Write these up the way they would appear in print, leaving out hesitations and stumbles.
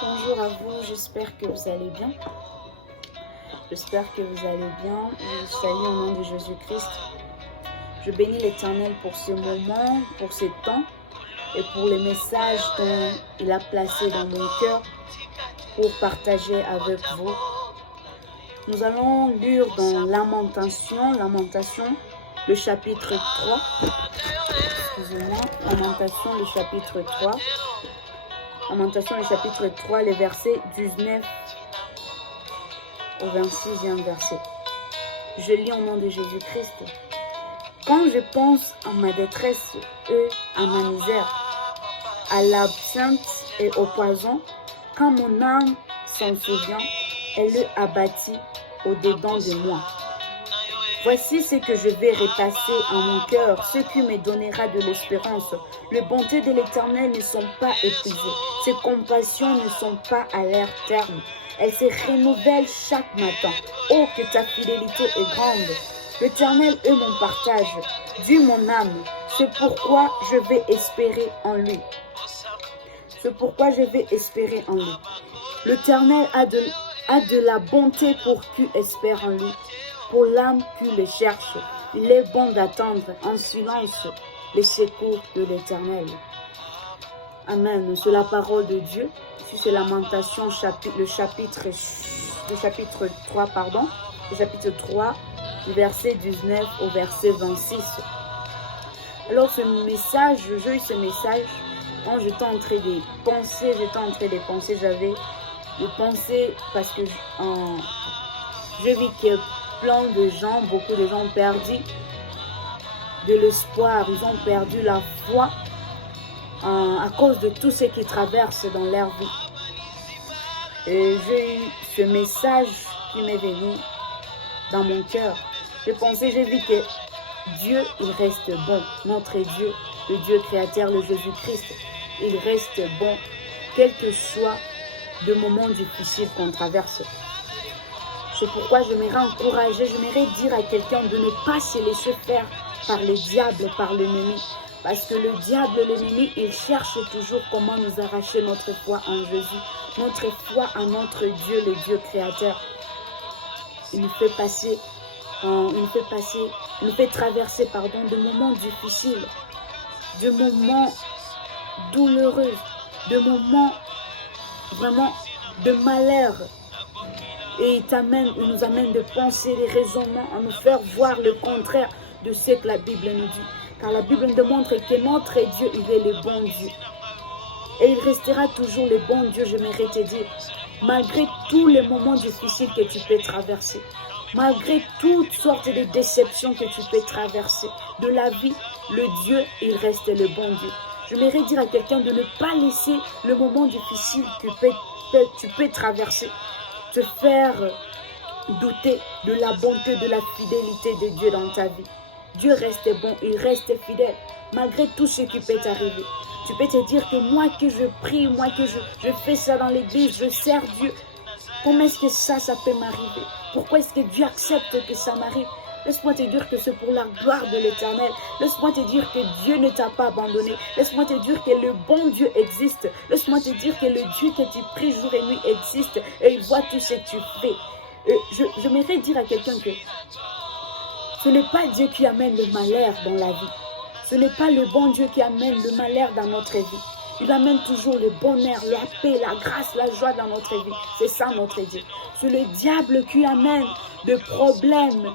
Bonjour à vous, j'espère que vous allez bien. J'espère que vous allez bien. Je vous salue au nom de Jésus-Christ. Je bénis l'Éternel pour ce moment, pour ce temps et pour les messages qu'il a placés dans mon cœur pour partager avec vous. Nous allons lire dans Lamentation, le chapitre 3. Excusez-moi, Lamentation, le chapitre 3. Lamentation, le chapitre 3, les versets 19 au 26e verset. Je lis au nom de Jésus-Christ. Quand je pense à ma détresse et à ma misère, à l'absinthe et au poison, quand mon âme s'en souvient, elle le abattit au-dedans de moi. Voici ce que je vais repasser en mon cœur, ce qui me donnera de l'espérance. Les bontés de l'Éternel ne sont pas épuisées, ses compassions ne sont pas à leur terme. Elles se renouvellent chaque matin. Oh, que ta fidélité est grande. L'Éternel est mon partage, Dieu mon âme. C'est pourquoi je vais espérer en lui. C'est pourquoi je vais espérer en lui. L'Éternel a de la bonté pour qui espère en lui. Pour l'âme qui le cherche, il est bon d'attendre en silence les secours de l'Éternel. Amen. C'est la parole de Dieu. Ici, c'est Lamentation, le chapitre 3, du verset 19 au verset 26. Alors, j'ai eu ce message, quand j'étais en train de penser, j'avais des pensées parce que j'ai vu que plein de gens, beaucoup de gens ont perdu de l'espoir, ils ont perdu la foi à cause de tout ce qu'ils traversent dans leur vie. Et j'ai eu ce message qui m'est venu dans mon cœur. J'ai vu que Dieu, il reste bon. Notre Dieu, le Dieu créateur, le Jésus-Christ, il reste bon, quel que soit le moment difficile qu'on traverse. C'est pourquoi j'aimerais encourager, j'aimerais dire à quelqu'un de ne pas se laisser faire par le diable, par l'ennemi. Parce que le diable, l'ennemi, il cherche toujours comment nous arracher notre foi en Jésus, notre foi en notre Dieu, le Dieu créateur. Il nous fait traverser de moments difficiles, de moments douloureux, de moments vraiment de malheur. Et il nous amène de penser, des raisonnements, à nous faire voir le contraire de ce que la Bible nous dit. Car la Bible nous démontre que notre Dieu, il est le bon Dieu. Et il restera toujours le bon Dieu, j'aimerais te dire. Malgré tous les moments difficiles que tu peux traverser, malgré toutes sortes de déceptions que tu peux traverser de la vie, le Dieu, il reste le bon Dieu. J'aimerais dire à quelqu'un de ne pas laisser le moment difficile que tu peux traverser te faire douter de la bonté, de la fidélité de Dieu dans ta vie. Dieu reste bon, il reste fidèle, malgré tout ce qui peut t'arriver. Tu peux te dire que moi que je prie, moi que je fais ça dans l'église, je sers Dieu. Comment est-ce que ça peut m'arriver? Pourquoi est-ce que Dieu accepte que ça m'arrive? Laisse-moi te dire que c'est pour la gloire de l'Éternel. Laisse-moi te dire que Dieu ne t'a pas abandonné. Laisse-moi te dire que le bon Dieu existe. Laisse-moi te dire que le Dieu que tu pries jour et nuit existe. Et il voit tout ce que tu fais. J'aimerais dire à quelqu'un que ce n'est pas Dieu qui amène le malheur dans la vie. Ce n'est pas le bon Dieu qui amène le malheur dans notre vie. Il amène toujours le bonheur, la paix, la grâce, la joie dans notre vie. C'est ça notre Dieu. C'est le diable qui amène des problèmes,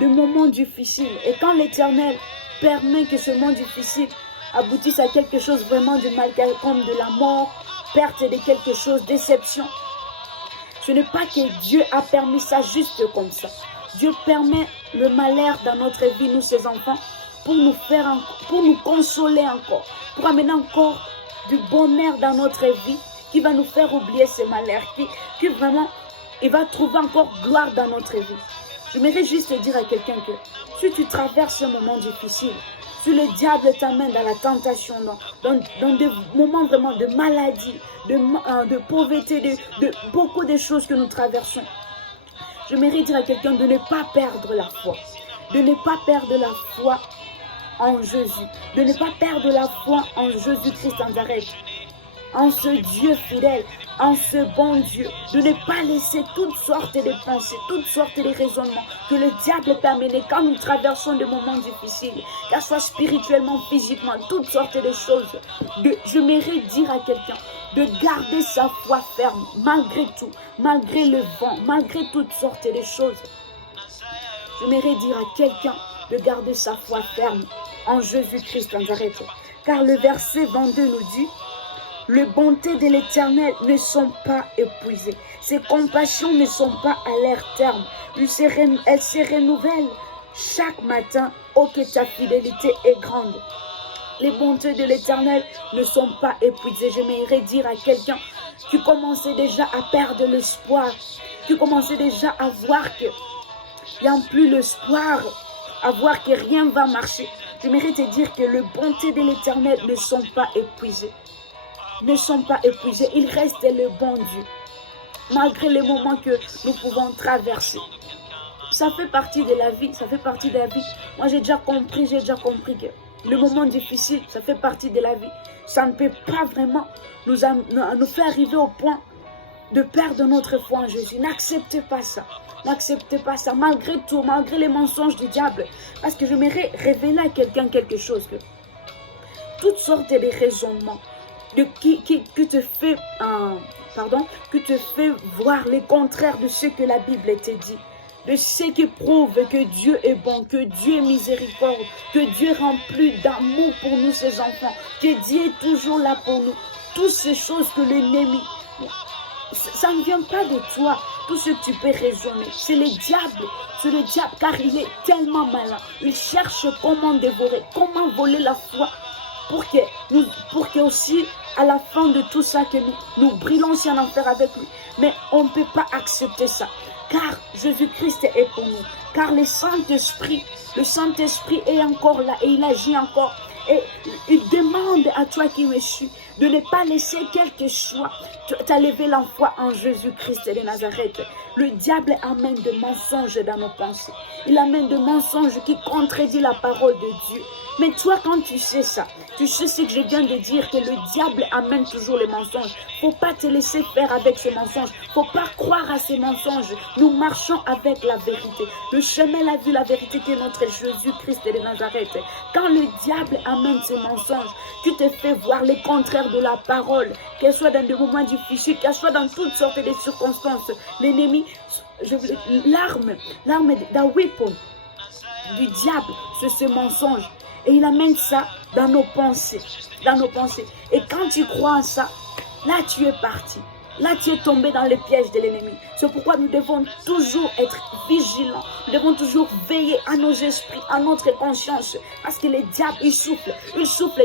de moments difficiles. Et quand l'Éternel permet que ce moment difficile aboutisse à quelque chose vraiment de mal, comme de la mort, perte de quelque chose, déception, ce n'est pas que Dieu a permis ça juste comme ça. Dieu permet le malheur dans notre vie, nous ses enfants, pour nous consoler encore, pour amener encore du bonheur dans notre vie, qui va nous faire oublier ces malheurs, qui vraiment, il va trouver encore gloire dans notre vie. Je voudrais juste dire à quelqu'un que si tu traverses un moment difficile, si le diable t'amène dans la tentation, dans des moments vraiment de maladie, de pauvreté, de beaucoup de choses que nous traversons, je voudrais dire à quelqu'un de ne pas perdre la foi, de ne pas perdre la foi en Jésus, de ne pas perdre la foi en Jésus-Christ en Nazareth, en ce Dieu fidèle, en ce bon Dieu, de ne pas laisser toutes sortes de pensées, toutes sortes de raisonnements que le diable peut amener quand nous traversons des moments difficiles, qu'elle soit spirituellement, physiquement, toutes sortes de choses. Je mérite dire à quelqu'un de garder sa foi ferme, malgré tout, malgré le vent, malgré toutes sortes de choses. Je mérite dire à quelqu'un de garder sa foi ferme en Jésus-Christ de Nazareth. Car le verset 22 nous dit, les bontés de l'Éternel ne sont pas épuisées. Ses compassions ne sont pas à leur terme. Elles se renouvellent chaque matin. Oh, que ta fidélité est grande. Les bontés de l'Éternel ne sont pas épuisées. J'aimerais dire à quelqu'un qui commençait déjà à perdre l'espoir, qui commençait déjà à voir qu'il n'y a plus l'espoir, à voir que rien ne va marcher. J'aimerais te dire que les bontés de l'Éternel ne sont pas épuisées. Ne sont pas épuisés, il reste le bon Dieu, malgré les moments que nous pouvons traverser. Ça fait partie de la vie, ça fait partie de la vie. Moi j'ai déjà compris que le moment difficile, ça fait partie de la vie. Ça ne peut pas vraiment nous faire arriver au point de perdre notre foi en Jésus. N'acceptez pas ça. N'acceptez pas ça, malgré tout, malgré les mensonges du diable. Parce que j'aimerais révéler à quelqu'un quelque chose, que toutes sortes de raisonnements, que te fait voir le contraire de ce que la Bible te dit, de ce qui prouve que Dieu est bon, que Dieu est miséricorde, que Dieu est rempli d'amour pour nous ses enfants, que Dieu est toujours là pour nous. Toutes ces choses que l'ennemi, ça ne vient pas de toi. Tout ce que tu peux raisonner, c'est le diable, car il est tellement malin. Il cherche comment dévorer, comment voler la foi, pour que aussi, à la fin de tout ça, que nous brillons si en enfer avec lui. Mais on ne peut pas accepter ça, car Jésus-Christ est pour nous. Car le Saint-Esprit est encore là et il agit encore. Et il demande à toi qui me suis de ne pas laisser quel que soit t'élever la foi en Jésus-Christ de Nazareth. Le diable amène des mensonges dans nos pensées. Il amène des mensonges qui contredisent la parole de Dieu. Mais toi, quand tu sais ça, tu sais ce que je viens de dire, que le diable amène toujours les mensonges. Faut pas te laisser faire avec ces mensonges. Faut pas croire à ces mensonges. Nous marchons avec la vérité. Le chemin, la vie, la vérité qui est notre Jésus-Christ de Nazareth. Quand le diable amène ces mensonges, tu te fais voir les contraires de la parole, qu'elle soit dans des moments difficiles, qu'elle soit dans toutes sortes de circonstances. L'ennemi, l'arme d'un weapon du diable, c'est ce mensonge. Et il amène ça dans nos pensées, Et quand tu crois à ça, là tu es parti. Là, tu es tombé dans les pièges de l'ennemi. C'est pourquoi nous devons toujours être vigilants. Nous devons toujours veiller à nos esprits, à notre conscience. Parce que le diable, il souffle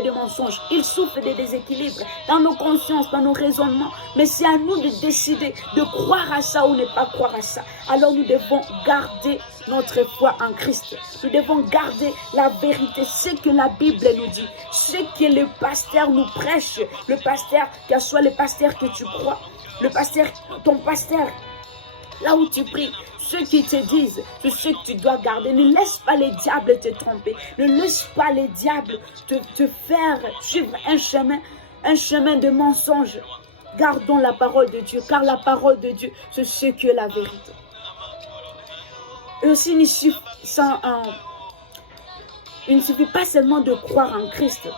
des mensonges, il souffle des déséquilibres dans nos consciences, dans nos raisonnements. Mais c'est à nous de décider de croire à ça ou ne pas croire à ça. Alors nous devons garder notre foi en Christ. Nous devons garder la vérité, ce que la Bible nous dit, ce que le pasteur nous prêche, le pasteur, qu'elle soit le pasteur que tu crois, le pasteur, ton pasteur, là où tu pries, ceux qui te disent, c'est ce que tu dois garder. Ne laisse pas les diables te tromper. Ne laisse pas les diables te faire suivre un chemin de mensonge. Gardons la parole de Dieu, car la parole de Dieu, c'est ce que est la vérité. Et aussi, il ne suffit pas seulement de croire en Christ,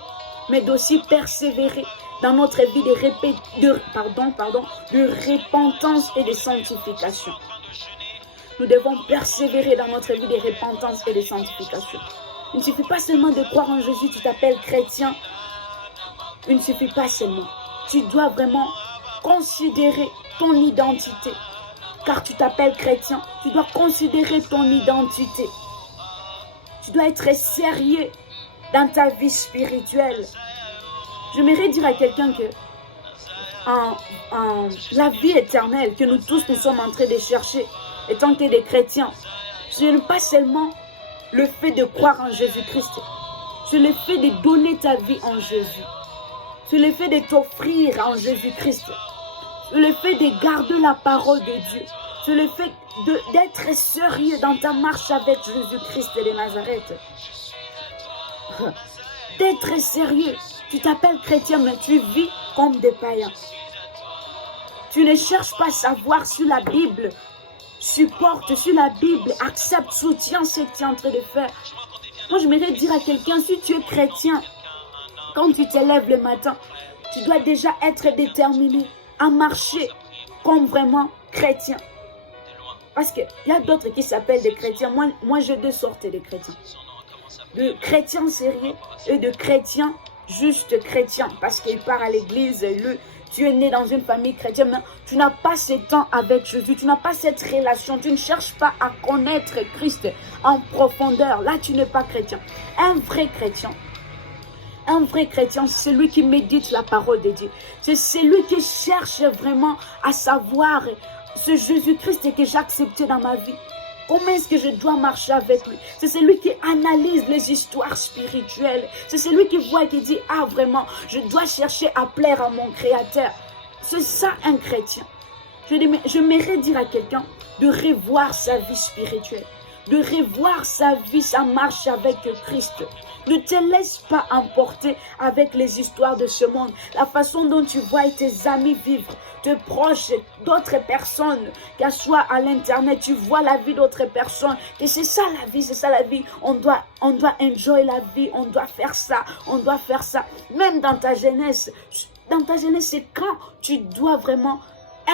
mais d'aussi persévérer dans notre vie de repentance et de sanctification. Nous devons persévérer dans notre vie de repentance et de sanctification. Il ne suffit pas seulement de croire en Jésus, tu t'appelles chrétien. Il ne suffit pas seulement. Tu dois vraiment considérer ton identité. Car tu t'appelles chrétien, tu dois considérer ton identité. Tu dois être sérieux dans ta vie spirituelle. J'aimerais dire à quelqu'un que la vie éternelle que nous tous nous sommes en train de chercher, étant que des chrétiens, ce n'est pas seulement le fait de croire en Jésus-Christ, c'est le fait de donner ta vie en Jésus, c'est le fait de t'offrir en Jésus-Christ, c'est le fait de garder la parole de Dieu, c'est le fait d'être sérieux dans ta marche avec Jésus-Christ de Nazareth. D'être sérieux. Tu t'appelles chrétien, mais tu vis comme des païens. Tu ne cherches pas à savoir si la Bible supporte, si la Bible accepte, soutient ce que tu es en train de faire. Moi, j'aimerais dire à quelqu'un, si tu es chrétien, quand tu te lèves le matin, tu dois déjà être déterminé à marcher comme vraiment chrétien. Parce qu'il y a d'autres qui s'appellent des chrétiens. Moi j'ai deux sortes de chrétiens. De chrétiens sérieux et de chrétiens juste chrétiens. Parce qu'ils partent à l'église, tu es né dans une famille chrétienne, mais tu n'as pas ce temps avec Jésus, tu n'as pas cette relation, tu ne cherches pas à connaître Christ en profondeur. Là, tu n'es pas chrétien. Un vrai chrétien, c'est celui qui médite la parole de Dieu. C'est celui qui cherche vraiment à savoir ce Jésus-Christ que j'ai accepté dans ma vie. Comment est-ce que je dois marcher avec lui? C'est celui qui analyse les histoires spirituelles. C'est celui qui voit et qui dit, ah vraiment, je dois chercher à plaire à mon Créateur. C'est ça un chrétien. J'aimerais dire à quelqu'un de revoir sa vie spirituelle, de revoir sa vie, sa marche avec Christ. Ne te laisse pas emporter avec les histoires de ce monde. La façon dont tu vois tes amis vivre, tes proches, d'autres personnes, qu'elles soient à l'internet, tu vois la vie d'autres personnes. Et c'est ça la vie, c'est ça la vie. On doit enjoy la vie, on doit faire ça, on doit faire ça. Même dans ta jeunesse, c'est quand tu dois vraiment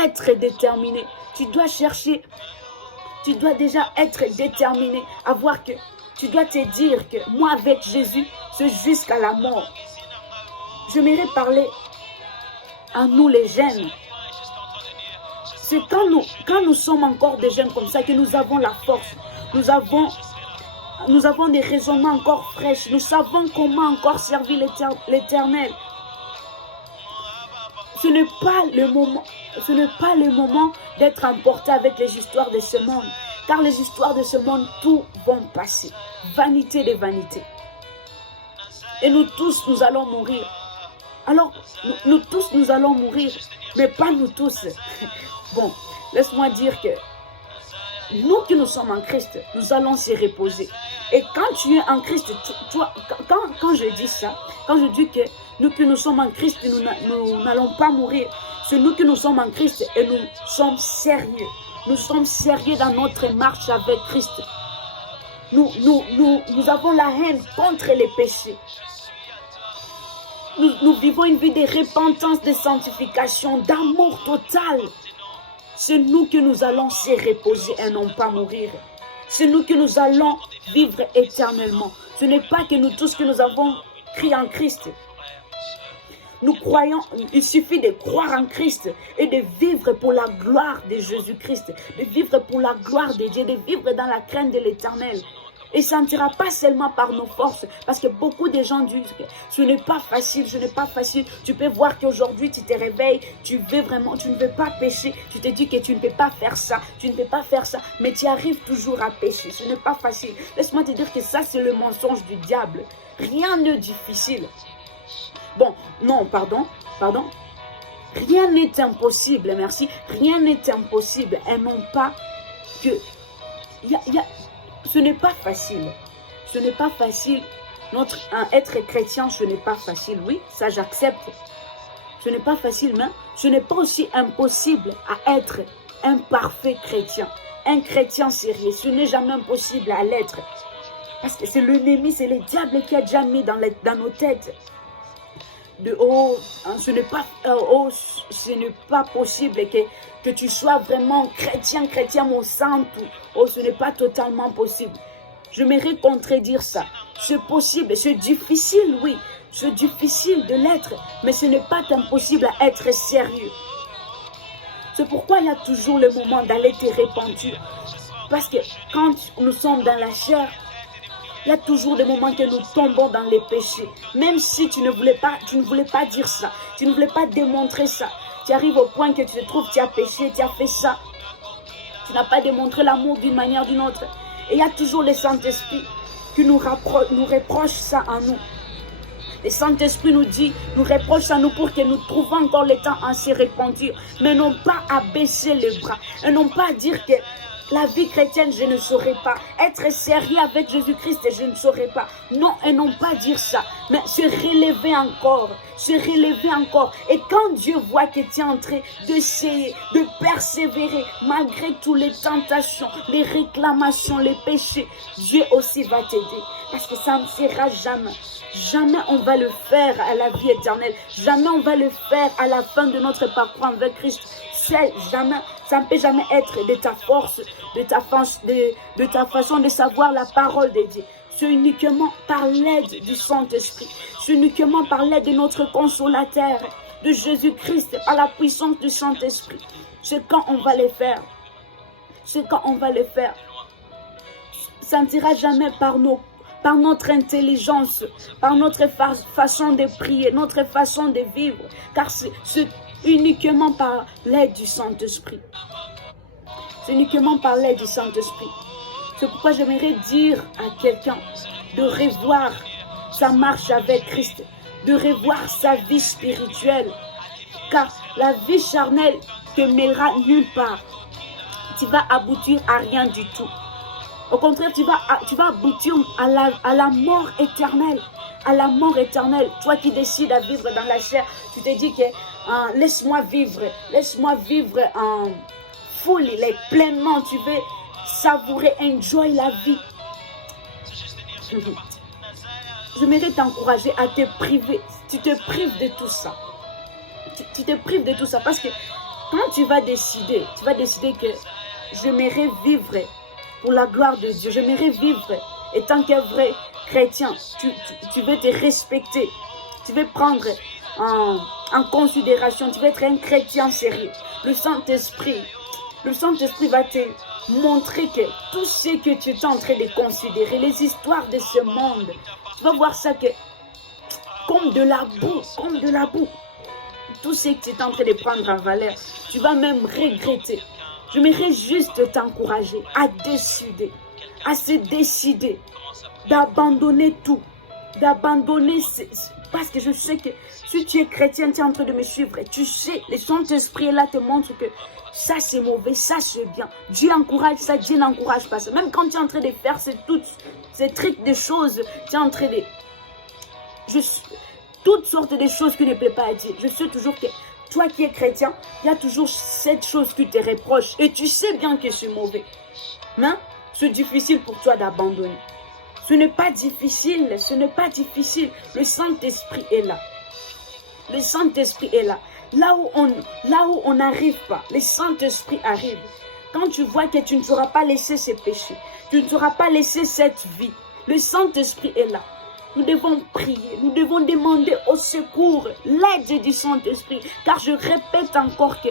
être déterminé. Tu dois chercher, tu dois déjà être déterminé à voir que tu dois te dire que moi avec Jésus, c'est jusqu'à la mort. J'aimerais parler à nous les jeunes. C'est quand nous sommes encore des jeunes comme ça que nous avons la force. Nous avons des raisonnements encore fraîches. Nous savons comment encore servir l'Éternel. Ce n'est pas le moment d'être emporté avec les histoires de ce monde. Car les histoires de ce monde, tout vont passer. Vanité des vanités. Et nous tous, nous allons mourir. Alors, nous tous, nous allons mourir. Mais pas nous tous. Bon, laisse-moi dire que nous qui nous sommes en Christ, nous allons se reposer. Et quand tu es en Christ, toi, quand je dis ça, quand je dis que nous qui nous sommes en Christ, nous n'allons pas mourir. C'est nous qui nous sommes en Christ et nous sommes sérieux. Nous sommes sérieux dans notre marche avec Christ. Nous avons la haine contre les péchés. Nous vivons une vie de repentance, de sanctification, d'amour total. C'est nous que nous allons se reposer et non pas mourir. C'est nous que nous allons vivre éternellement. Ce n'est pas que nous tous que nous avons cru en Christ. Nous croyons, il suffit de croire en Christ et de vivre pour la gloire de Jésus-Christ, de vivre pour la gloire de Dieu, de vivre dans la crainte de l'Éternel. Et ça ne sera pas seulement par nos forces, parce que beaucoup de gens disent que ce n'est pas facile, ce n'est pas facile. Tu peux voir qu'aujourd'hui tu te réveilles, tu ne veux pas pécher, tu te dis que tu ne peux pas faire ça, mais tu arrives toujours à pécher. Ce n'est pas facile. Laisse-moi te dire que ça c'est le mensonge du diable. Rien n'est difficile. Bon, non, pardon. Rien n'est impossible, merci. Rien n'est impossible. Et non pas que... Ce n'est pas facile. Ce n'est pas facile. Être chrétien, ce n'est pas facile. Oui, ça j'accepte. Ce n'est pas facile, mais ce n'est pas aussi impossible à être un parfait chrétien. Un chrétien sérieux. Ce n'est jamais impossible à l'être. Parce que c'est l'ennemi, c'est le diable qui a déjà mis dans nos têtes. Ce n'est pas possible que tu sois vraiment chrétien au centre. Ce n'est pas totalement possible. Je m'aimerais contredire ça. C'est possible, c'est difficile, oui. C'est difficile de l'être, mais ce n'est pas impossible à être sérieux. C'est pourquoi il y a toujours le moment d'aller te repentir. Parce que quand nous sommes dans la chair, il y a toujours des moments que nous tombons dans les péchés. Même si tu ne voulais pas dire ça, tu ne voulais pas démontrer ça. Tu arrives au point que tu te trouves, tu as péché, tu as fait ça. Tu n'as pas démontré l'amour d'une manière ou d'une autre. Et il y a toujours le Saint-Esprit qui nous reproche ça en nous. Le Saint-Esprit nous reproche à nous pour que nous trouvions encore le temps à se repentir. Mais non pas à baisser les bras. Et non pas à dire que la vie chrétienne, je ne saurais pas. Être sérieux avec Jésus-Christ, je ne saurais pas. Non, et non pas dire ça. mais se relever encore, se relever encore. Et quand Dieu voit que tu es en train d'essayer, de persévérer, malgré toutes les tentations, les réclamations, les péchés, Dieu aussi va t'aider. Parce que ça ne sera jamais. Jamais on va le faire à la vie éternelle. Jamais on va le faire à la fin de notre parcours avec Christ. Jamais, ça ne peut jamais être de ta force, de ta façon de savoir la parole de Dieu. C'est uniquement par l'aide du Saint-Esprit. C'est uniquement par l'aide de notre consolateur, de Jésus-Christ, par la puissance du Saint-Esprit. C'est quand on va le faire. C'est quand on va le faire. Ça ne sera jamais par notre intelligence, par notre façon de prier, notre façon de vivre. Car c'est uniquement par l'aide du Saint-Esprit. C'est uniquement par l'aide du Saint-Esprit. C'est pourquoi j'aimerais dire à quelqu'un de revoir sa marche avec Christ, de revoir sa vie spirituelle. Car la vie charnelle te mènera nulle part. Tu vas aboutir à rien du tout. Au contraire, tu vas aboutir à la mort éternelle. À la mort éternelle. Toi qui décides à vivre dans la chair, tu te dis que laisse-moi vivre en full, pleinement. Tu veux savourer, enjoy la vie. J'aimerais t'encourager à te priver. Tu te prives de tout ça. Tu te prives de tout ça parce que quand tu vas décider que j'aimerais vivre pour la gloire de Dieu. J'aimerais vivre étant qu'un vrai chrétien. Tu veux te respecter. Tu veux prendre en considération. Tu veux être un chrétien sérieux. Le Saint-Esprit va te montrer que tout ce que tu es en train de considérer, les histoires de ce monde, tu vas voir ça que comme de la boue. Tout ce que tu es en train de prendre en valeur, tu vas même regretter. J'aimerais juste t'encourager à se décider d'abandonner tout, parce que je sais que si tu es chrétien, tu es en train de me suivre, tu sais, le Saint-Esprit là te montre que ça c'est mauvais, ça c'est bien. Dieu encourage ça, Dieu n'encourage pas ça. Même quand tu es en train de faire ces trucs de choses, tu es en train de... toutes sortes de choses qui ne plaisent pas à Dieu. Je sais toujours que toi qui es chrétien, il y a toujours cette chose qui te reproche. Et tu sais bien que c'est mauvais. Mais c'est difficile pour toi d'abandonner. Ce n'est pas difficile. Le Saint-Esprit est là. Le Saint-Esprit est là. Là où on n'arrive pas, le Saint-Esprit arrive. Quand tu vois que tu ne sauras pas laisser ces péchés, tu ne sauras pas laisser cette vie, le Saint-Esprit est là. Nous devons prier, nous devons demander au secours, l'aide du Saint-Esprit. Car je répète encore que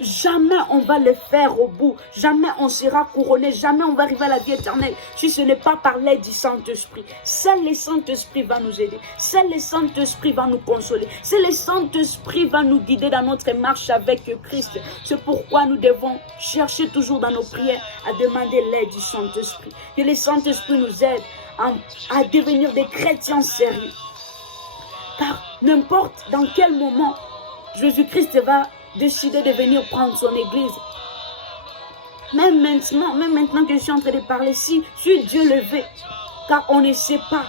jamais on va le faire au bout. Jamais on sera couronné, jamais on va arriver à la vie éternelle. Si ce n'est pas par l'aide du Saint-Esprit. Seul le Saint-Esprit va nous aider. Seul le Saint-Esprit va nous consoler. Seul le Saint-Esprit va nous guider dans notre marche avec Christ. C'est pourquoi nous devons chercher toujours dans nos prières à demander l'aide du Saint-Esprit. Que le Saint-Esprit nous aide à devenir des chrétiens sérieux. Car n'importe dans quel moment Jésus-Christ va décider de venir prendre son église. Même maintenant que je suis en train de parler, si Dieu le veut, car on ne sait pas,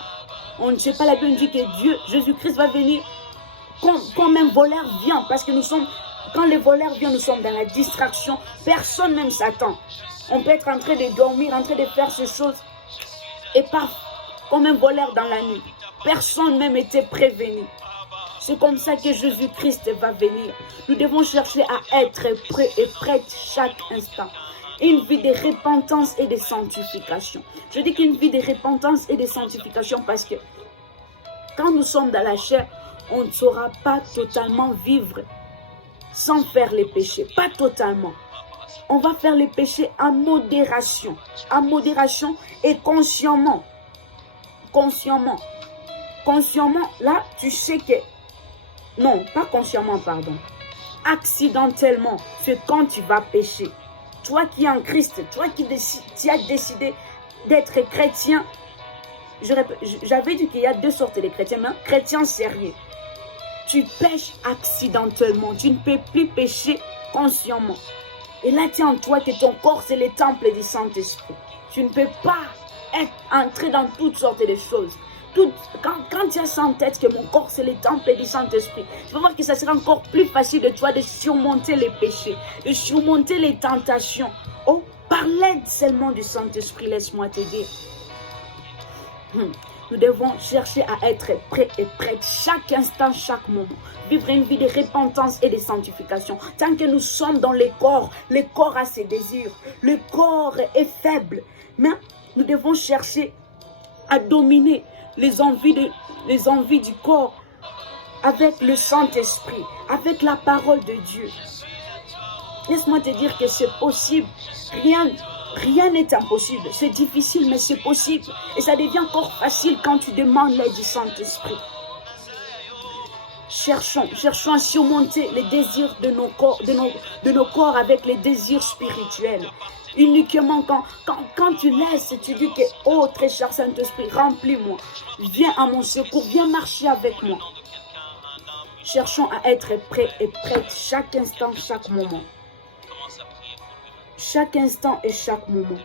la Bible dit que Jésus-Christ va venir comme un voleur vient, parce que quand le voleur vient, nous sommes dans la distraction, personne même s'attend. On peut être en train de dormir, en train de faire ces choses, et pas comme un voleur dans la nuit. Personne même était prévenu. C'est comme ça que Jésus-Christ va venir. Nous devons chercher à être prêts et prêtes chaque instant. Une vie de repentance et de sanctification. Je dis qu'une vie de repentance et de sanctification parce que quand nous sommes dans la chair, on ne saura pas totalement vivre sans faire les péchés. Pas totalement. On va faire les péchés à modération. À modération et consciemment. Consciemment, là, tu sais que... Non, pas consciemment, pardon. Accidentellement, c'est quand tu vas pécher. Toi qui es en Christ, toi qui as décidé d'être chrétien. J'avais dit qu'il y a deux sortes de chrétiens, mais chrétiens sérieux. Tu pêches accidentellement. Tu ne peux plus pécher consciemment. Et là, tu es en toi que ton corps, c'est le temple du Saint-Esprit. Tu ne peux pas entrer dans toutes sortes de choses. Quand tu as ça en tête, que mon corps c'est le temple du Saint-Esprit, tu vas voir que ça sera encore plus facile de toi de surmonter les péchés, de surmonter les tentations. Oh, par l'aide seulement du Saint-Esprit, laisse-moi te dire. Nous devons chercher à être prêts et prêtes chaque instant, chaque moment. Vivre une vie de repentance et de sanctification. Tant que nous sommes dans le corps a ses désirs. Le corps est faible. Mais nous devons chercher à dominer les envies du corps avec le Saint-Esprit, avec la parole de Dieu. Laisse-moi te dire que c'est possible. Rien n'est impossible. C'est difficile, mais c'est possible. Et ça devient encore facile quand tu demandes l'aide du Saint-Esprit. Cherchons à surmonter les désirs de nos corps avec les désirs spirituels. Uniquement quand tu laisses, tu dis que, oh très cher Saint-Esprit, remplis-moi. Viens à mon secours, viens marcher avec moi. Cherchons à être prêts et prêtes chaque instant, chaque moment. Chaque instant et chaque moment.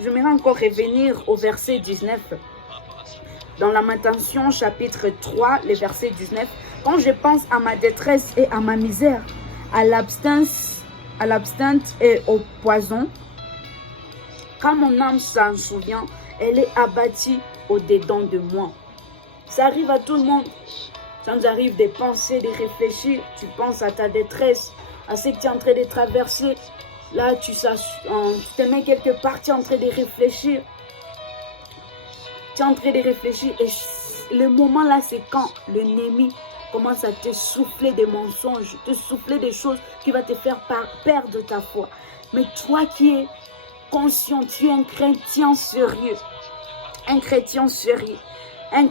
J'aimerais encore revenir au verset 19. Dans Lamentation, chapitre 3, le verset 19. Quand je pense à ma détresse et à ma misère, à l'abstinence et au poison, quand mon âme s'en souvient, elle est abattue au-dedans de moi. Ça arrive à tout le monde. Ça nous arrive de penser, de réfléchir. Tu penses à ta détresse, à ce que tu es en train de traverser. Là, tu te mets quelque part, tu es en train de réfléchir. Tu es en train de réfléchir. Et le moment là, c'est quand l'ennemi commence à te souffler des mensonges, te souffler des choses qui vont te faire perdre ta foi. Mais toi qui es conscient, tu es un chrétien sérieux. Un chrétien sérieux. Un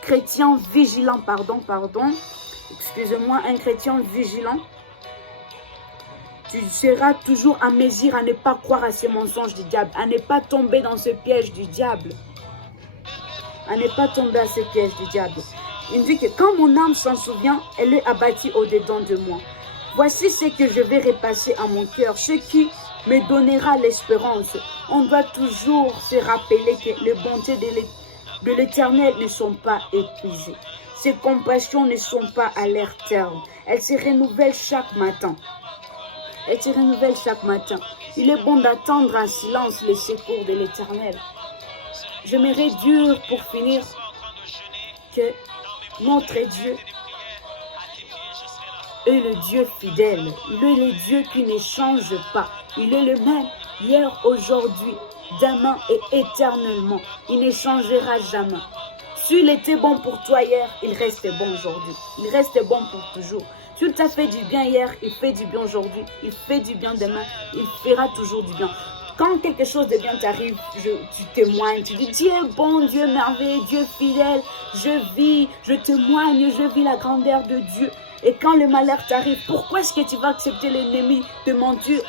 chrétien vigilant, excusez-moi, un chrétien vigilant. Tu seras toujours à mesure à ne pas croire à ces mensonges du diable, à ne pas tomber dans ce piège du diable. À ne pas tomber à ce piège du diable. Il dit que quand mon âme s'en souvient, elle est abattue au-dedans de moi. Voici ce que je vais repasser à mon cœur, ce qui me donnera l'espérance. On doit toujours se rappeler que les bontés de l'Éternel ne sont pas épuisées. Ses compassions ne sont pas à leur terme. Elles se renouvellent chaque matin. Il est bon d'attendre en silence les secours de l'Éternel. J'aimerais dire pour finir que notre Dieu est le Dieu fidèle. Il est le Dieu qui ne change pas. Il est le même hier, aujourd'hui, demain et éternellement. Il ne changera jamais. S'il était bon pour toi hier, il reste bon aujourd'hui. Il reste bon pour toujours. S'il t'a fait du bien hier, il fait du bien aujourd'hui. Il fait du bien demain, il fera toujours du bien. Quand quelque chose de bien t'arrive, tu témoignes, tu dis Dieu est bon, Dieu est merveilleux, Dieu est fidèle, je témoigne, je vis la grandeur de Dieu. Et quand le malheur t'arrive, pourquoi est-ce que tu vas accepter l'ennemi de mentir?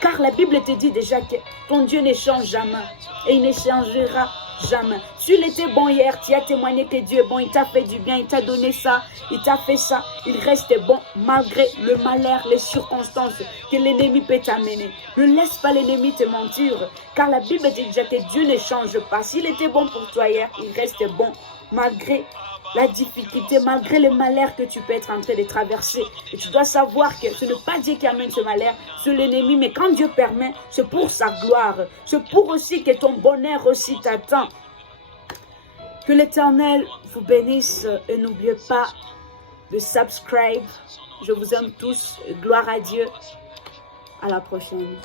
Car la Bible te dit déjà que ton Dieu ne change jamais et il ne changera jamais. S'il était bon hier, tu as témoigné que Dieu est bon, il t'a fait du bien, il t'a donné ça, il t'a fait ça. Il reste bon malgré le malheur, les circonstances que l'ennemi peut t'amener. Ne laisse pas l'ennemi te mentir, car la Bible dit déjà que Dieu ne change pas. S'il était bon pour toi hier, il reste bon malgré la difficulté, malgré le malheur que tu peux être en train de traverser. Et tu dois savoir que ce n'est pas Dieu qui amène ce malheur, c'est l'ennemi. Mais quand Dieu permet, c'est pour sa gloire. C'est pour aussi que ton bonheur aussi t'attend. Que l'Éternel vous bénisse et n'oubliez pas de subscribe. Je vous aime tous. Gloire à Dieu. À la prochaine.